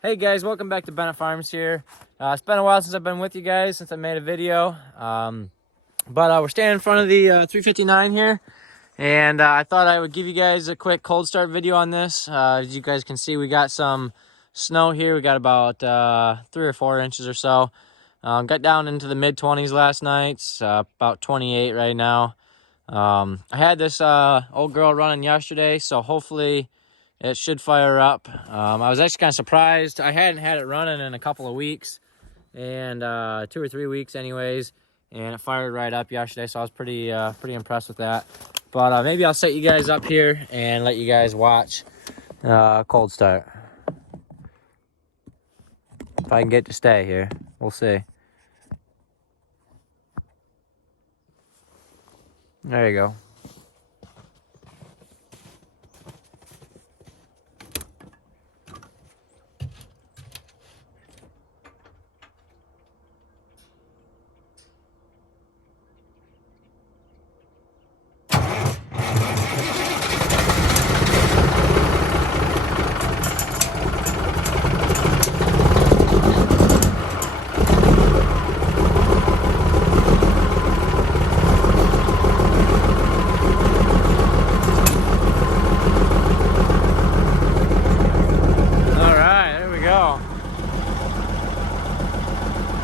Hey guys, welcome back to Bennett Farms here. It's been a while since I've been with you guys, since I made a video. But we're standing in front of the 359 here, and I thought I would give you guys a quick cold start video on this. As you guys can see, we got some snow here. We got about 3 or 4 inches or so. Got down into the mid-20s last night. It's about 28 right now. I had this old girl running yesterday, so hopefully it should fire up. I was actually kind of surprised. I hadn't had it running in a couple of weeks, and 2 or 3 weeks anyways, and it fired right up yesterday, so I was pretty impressed with that. But maybe I'll set you guys up here and let you guys watch cold start. If I can get to stay here, we'll see. There you go.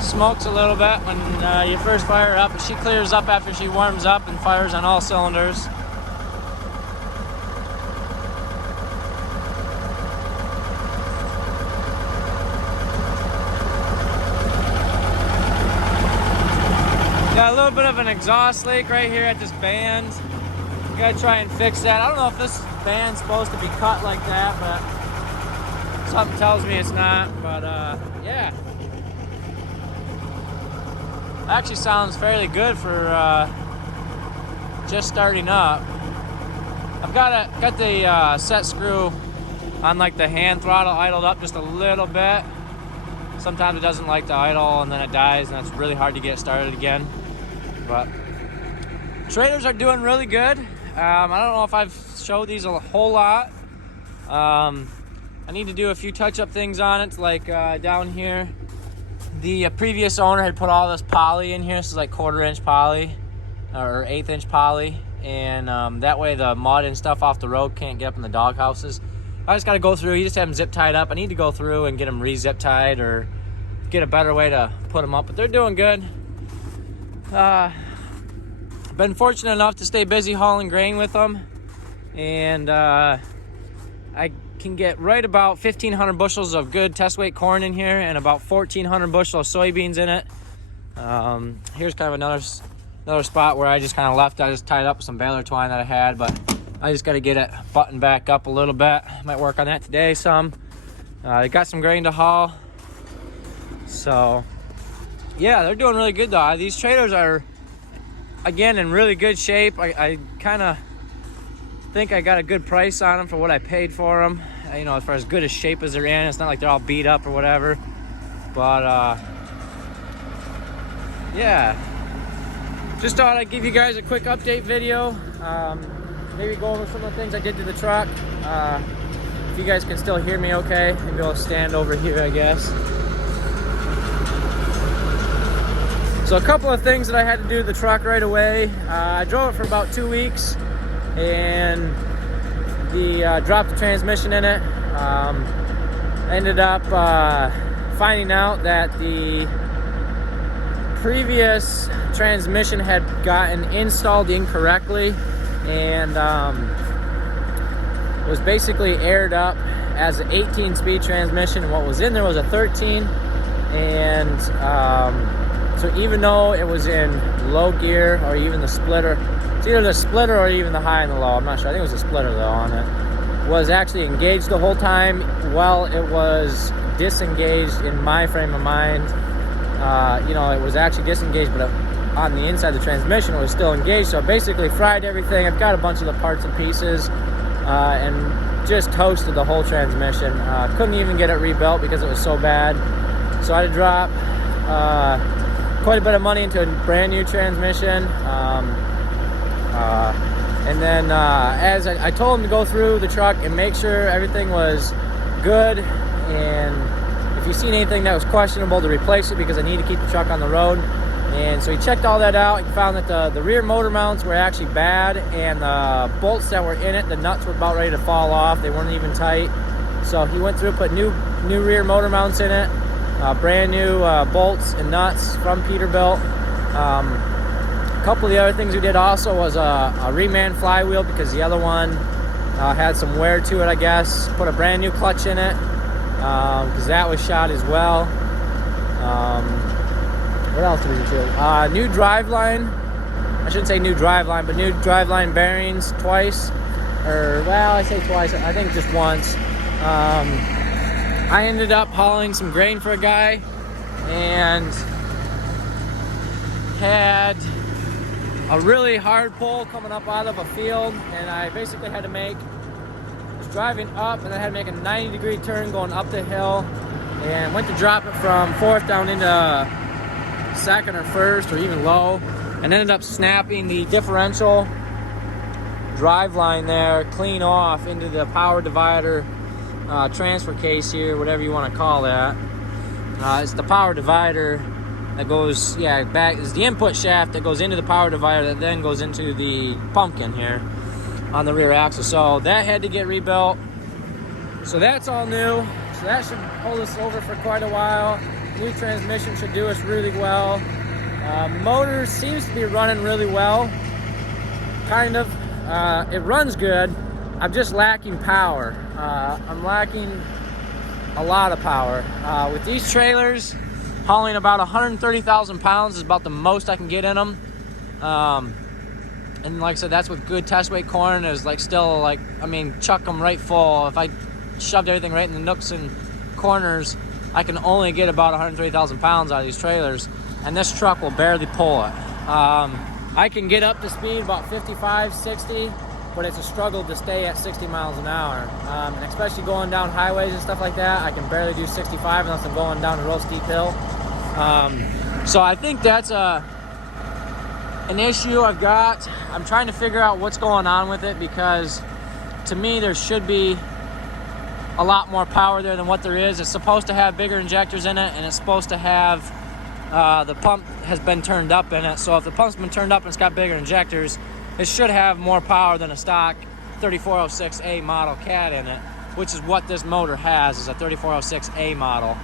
Smokes a little bit when you first fire her up, but she clears up after she warms up and fires on all cylinders. Got a little bit of an exhaust leak right here at this band. Gotta try and fix that. I don't know if this band's supposed to be cut like that, but something tells me it's not. But yeah. Actually sounds fairly good for just starting up. I've got the set screw on like the hand throttle idled up just a little bit. Sometimes it doesn't like to idle and then it dies, and it's really hard to get started again. But traders are doing really good. I don't know if I've showed these a whole lot. I need to do a few touch-up things on it, like down here. The previous owner had put all this poly in here. This is like 1/4-inch poly or 1/8-inch poly, and that way the mud and stuff off the road can't get up in the dog houses. I just got to go through. You just have them zip tied up. I need to go through and get them re-zip tied or get a better way to put them up, but they're doing good. Been fortunate enough to stay busy hauling grain with them, and I can get right about 1,500 bushels of good test weight corn in here and about 1,400 bushels of soybeans in it. Here's kind of another spot where I just kind of left. I just tied up with some baler twine that I had, but I just got to get it buttoned back up a little bit. Might work on that today some. I got some grain to haul. So yeah, they're doing really good though. These trailers are, again, in really good shape. I kind of think I got a good price on them for what I paid for them. You know, as far as good a shape as they're in. It's not like they're all beat up or whatever. But yeah, just thought I'd give you guys a quick update video. Maybe go over some of the things I did to the truck. If you guys can still hear me okay, maybe I'll stand over here, I guess. So a couple of things that I had to do to the truck right away. I drove it for about 2 weeks, and dropped the transmission in it. Ended up finding out that the previous transmission had gotten installed incorrectly, and was basically aired up as an 18-speed transmission. What was in there was a 13, and so even though it was in low gear, or even the splitter, it's either the splitter or even the high and the low, I'm not sure, I think it was a splitter though on it, was actually engaged the whole time. Well, it was disengaged in my frame of mind. You know, it was actually disengaged, but on the inside of the transmission it was still engaged, so I basically fried everything. I've got a bunch of the parts and pieces, and just toasted the whole transmission. Couldn't even get it rebuilt because it was so bad. So I had to drop quite a bit of money into a brand new transmission. And then as I told him to go through the truck and make sure everything was good and if you've seen anything that was questionable, to replace it, because I need to keep the truck on the road. And so he checked all that out. He found that the rear motor mounts were actually bad, and the bolts that were in it, the nuts were about ready to fall off. They weren't even tight. So he went through, put new rear motor mounts in it, brand new bolts and nuts from Peterbilt. A couple of the other things we did also was a reman flywheel, because the other one had some wear to it, I guess. Put a brand new clutch in it, because that was shot as well. What else did we do? New driveline. I shouldn't say new driveline, but new driveline bearings twice. Or, well, I say twice. I think just once. I ended up hauling some grain for a guy and had a really hard pull coming up out of a field, and I basically had to was driving up, and I had to make a 90-degree turn going up the hill, and went to drop it from fourth down into second or first, or even low, and ended up snapping the differential drive line there clean off into the power divider transfer case here, whatever you want to call that. It's the power divider that goes, back is the input shaft that goes into the power divider that then goes into the pumpkin here on the rear axle. So that had to get rebuilt. So that's all new. So that should hold us over for quite a while. New transmission should do us really well. Motor seems to be running really well. Kind of. It runs good. I'm just lacking power. I'm lacking a lot of power. With these trailers, hauling about 130,000 pounds is about the most I can get in them. And like I said, that's with good test weight corn. Is like still like, I mean, chuck them right full. If I shoved everything right in the nooks and corners, I can only get about 130,000 pounds out of these trailers, and this truck will barely pull it. I can get up to speed about 55, 60, but it's a struggle to stay at 60 miles an hour. And especially going down highways and stuff like that, I can barely do 65 unless I'm going down a real steep hill. So I think that's an issue I've got. I'm trying to figure out what's going on with it, because to me there should be a lot more power there than what there is. It's supposed to have bigger injectors in it, and it's supposed to have the pump has been turned up in it. So if the pump's been turned up and it's got bigger injectors, it should have more power than a stock 3406A model cat in it, which is what this motor has, is a 3406A model.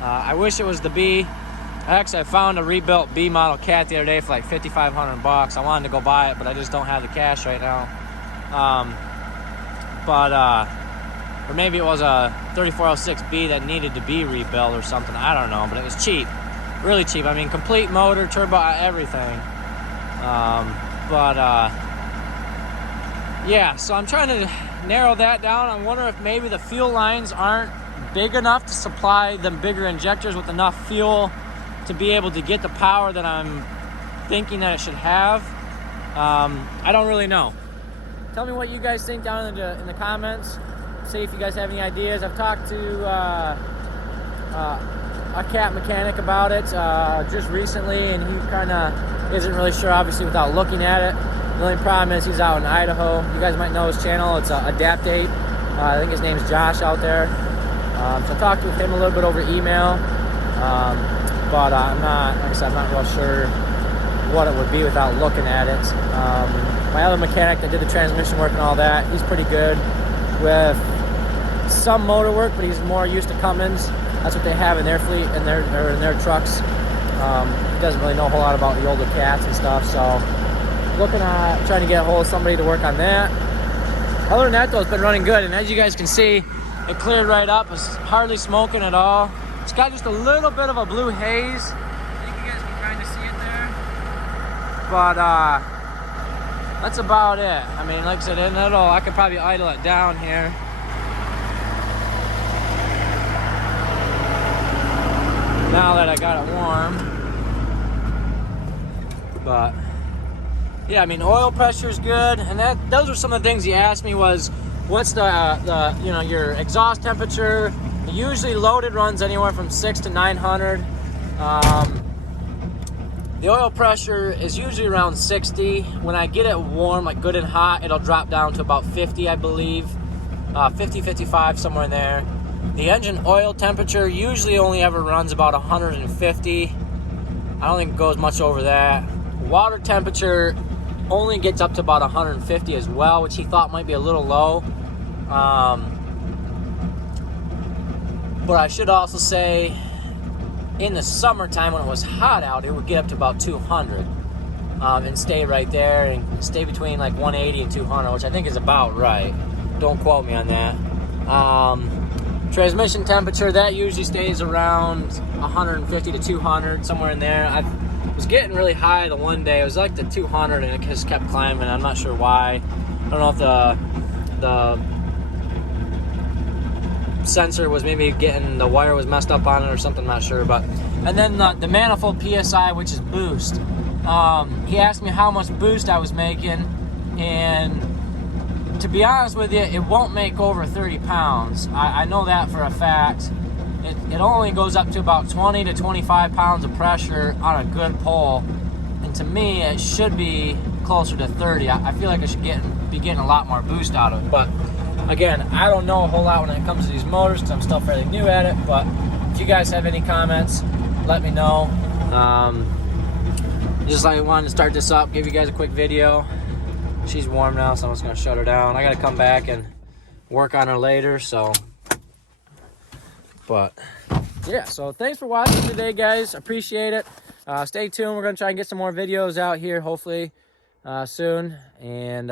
I wish it was the B. Actually, I found a rebuilt B model cat the other day for like $5,500. I wanted to go buy it, but I just don't have the cash right now. Or maybe it was a 3406B that needed to be rebuilt or something. I don't know, but it was cheap, really cheap. I mean, complete motor, turbo, everything. Yeah, so I'm trying to narrow that down. I wonder if maybe the fuel lines aren't big enough to supply them bigger injectors with enough fuel to be able to get the power that I'm thinking that it should have. I don't really know. Tell me what you guys think down in the comments. See if you guys have any ideas. I've talked to a cat mechanic about it just recently, and he kind of isn't really sure, obviously, without looking at it. The only problem is he's out in Idaho. You guys might know his channel. It's Adaptate. I think his name's Josh out there. So I talked with him a little bit over email, but I'm not, like I said, I'm not real sure what it would be without looking at it. My other mechanic that did the transmission work and all that, he's pretty good with some motor work, but he's more used to Cummins. That's what they have in their fleet and in their trucks. He doesn't really know a whole lot about the older cats and stuff, so looking at trying to get a hold of somebody to work on that. Other than that, though, it's been running good, and as you guys can see, it cleared right up. It's hardly smoking at all. It's got just a little bit of a blue haze. I think you guys can kind of see it there. But that's about it. I mean, like I said, I could probably idle it down here. Now that I got it warm. But yeah, I mean, oil pressure is good, and those are some of the things he asked me was, what's the your exhaust temperature? Usually loaded runs anywhere from 600 to 900. The oil pressure is usually around 60. When I get it warm, like good and hot, it'll drop down to about 50, I believe. 50, 55, somewhere in there. The engine oil temperature usually only ever runs about 150. I don't think it goes much over that. Water temperature only gets up to about 150 as well, which he thought might be a little low. But I should also say, in the summertime when it was hot out, it would get up to about 200 and stay right there and stay between like 180 and 200, which I think is about right. Don't quote me on that. Transmission temperature, that usually stays around 150 to 200, somewhere in there. I was getting really high the one day. It was like the 200 and it just kept climbing. I'm not sure why. I don't know if the sensor was maybe getting, the wire was messed up on it or something, I'm not sure. But and then the manifold PSI, which is boost. He asked me how much boost I was making, and to be honest with you, it won't make over 30 pounds. I know that for a fact. It only goes up to about 20 to 25 pounds of pressure on a good pull, and to me it should be closer to 30. I feel like I should be getting a lot more boost out of it. But again, I don't know a whole lot when it comes to these motors because I'm still fairly new at it. But if you guys have any comments, let me know. Just like I wanted to start this up, give you guys a quick video. She's warm now, so I'm just gonna shut her down. I gotta come back and work on her later, so. But yeah, so thanks for watching today, guys. Appreciate it. Stay tuned. We're gonna try and get some more videos out here, hopefully soon. And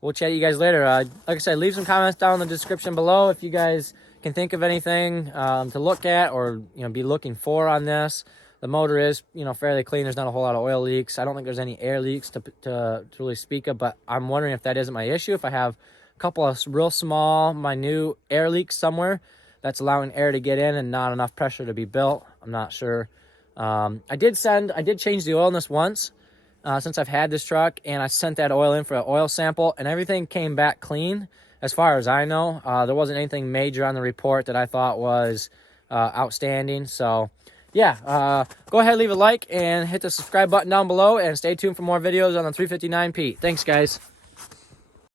we'll chat you guys later. Like I said, leave some comments down in the description below if you guys can think of anything to look at or be looking for on this. The motor is fairly clean. There's not a whole lot of oil leaks. I don't think there's any air leaks to really speak of, but I'm wondering if that isn't my issue. If I have a couple of real small, minute air leaks somewhere that's allowing air to get in and not enough pressure to be built, I'm not sure. I did change the oil in this once since I've had this truck, and I sent that oil in for an oil sample, and everything came back clean as far as I know. There wasn't anything major on the report that I thought was outstanding. So yeah, go ahead, leave a like and hit the subscribe button down below, and stay tuned for more videos on the 359P. Thanks, guys.